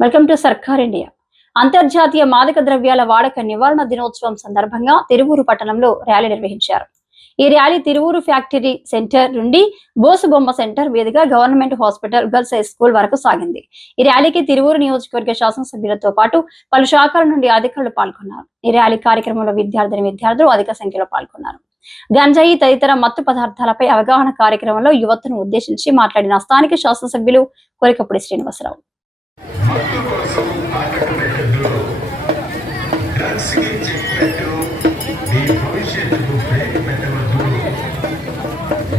Welcome to సర్కార్ India. అంతర్జాతీయ మాదక ద్రవ్యాల వాడక నివారణ దినోత్సవం సందర్భంగా తిరువూరు పట్టణంలో ర్యాలీ నిర్వహించారు. ఈ ర్యాలీ తిరువూరు ఫ్యాక్టరీ సెంటర్ నుండి బోసుబొమ్మ సెంటర్ మీదుగా government hospital girls high school వరకు సాగింది. ఈ ర్యాలీకి తిరువూరు నియోజకవర్గ శాసనసభ్యులతో పాటు పలు శాఖల నుండి అధికారులు పాల్గొన్నారు. ఈ ర్యాలీ కార్యక్రమంలో విద్యార్థిని విద్యార్థులు అధిక సంఖ్యలో పాల్గొన్నారు. గంజాయి తదితర మత్తు పదార్థాలపై అవగాహన కార్యక్రమంలో యువతను ఉద్దేశించి మాట్లాడిన స్థానిక శాసనసభ్యులు కోరికపూడి శ్రీనివాసరావు. డ్రగ్స్కి చెప్పినట్టు నీ భవిష్యత్తుకు బ్రేక్ పెట్టవద్దు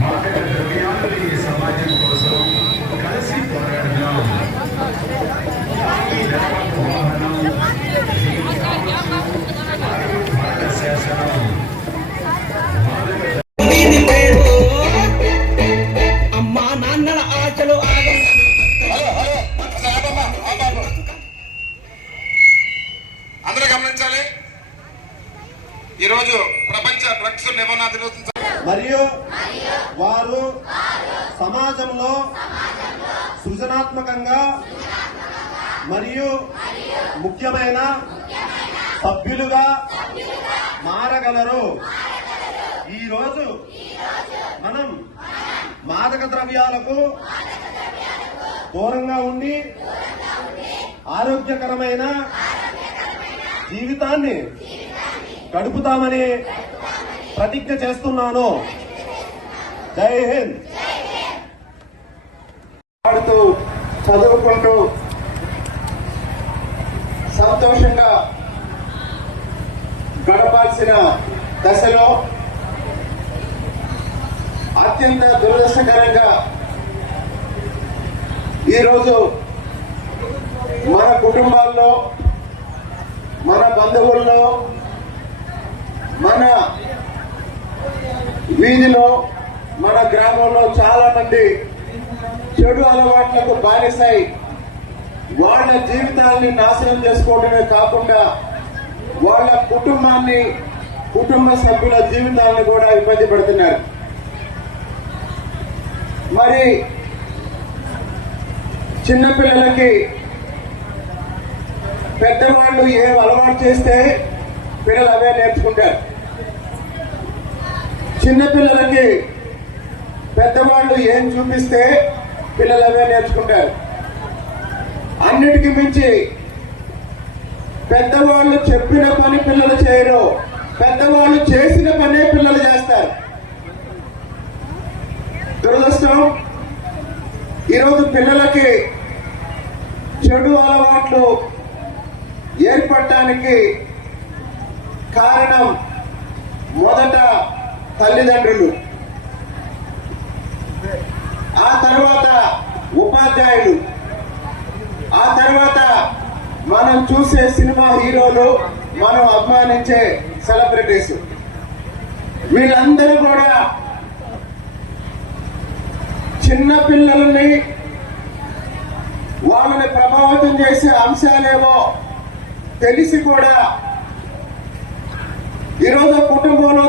మాదక ద్రవ్యాలు ఈ సమాజం కోసం కలిసి పోరాడదాం ఈరోజు ప్రపంచ డ్రగ్స్ నిబంధన దినోత్సవం మరియు వారు సమాజంలో సృజనాత్మకంగా మరియు ముఖ్యమైన సభ్యులుగా మారగలరు. ఈరోజు మనం మాదక ద్రవ్యాలకు దూరంగా ఉండి ఆరోగ్యకరమైన జీవితాన్ని గడుపుతామని ప్రతిజ్ఞ చేస్తున్నాను. జై హింద్. ఆడుతూ చదువుకుంటూ సంతోషంగా గడపాల్సిన దశలో అత్యంత దురదృష్టకరంగా ఈరోజు మన కుటుంబాల్లో మన బంధువుల్లో మన వీధిలో మన గ్రామంలో చాలా మంది చెడు అలవాట్లకు బానిసై వాళ్ళ జీవితాల్ని నాశనం చేసుకోవడమే కాకుండా వాళ్ళ కుటుంబాన్ని కుటుంబ సభ్యుల జీవితాలను కూడా ఇబ్బంది పెడుతున్నారు. మరి చిన్నపిల్లలకి పెద్దవాళ్ళు ఏం అలవాటు చేస్తే పిల్లలు అవే నేర్చుకుంటారు. చిన్నపిల్లలకి పెద్దవాళ్ళు ఏం చూపిస్తే పిల్లలు అవే నేర్చుకుంటారు. అన్నిటికీ మించి పెద్దవాళ్ళు చెప్పిన పని పిల్లలు చేయరు. పెద్దవాళ్ళు చేసిన పనే పిల్లలు చేస్తారు. దురదృష్టం ఈరోజు పిల్లలకి చెడు అలవాట్లు ఏర్పడటానికి కారణం మొదట తల్లిదండ్రులు. ఆ తర్వాత ఉపాధ్యాయులు. ఆ తర్వాత మనం చూసే సినిమా హీరోలు మనం అభిమానించే సెలబ్రిటీస్. వీళ్ళందరూ కూడా చిన్న పిల్లల్ని వాళ్ళని ప్రభావితం చేసే అంశాలేమో తెలిసి కూడా ఈరోజు కుటుంబంలో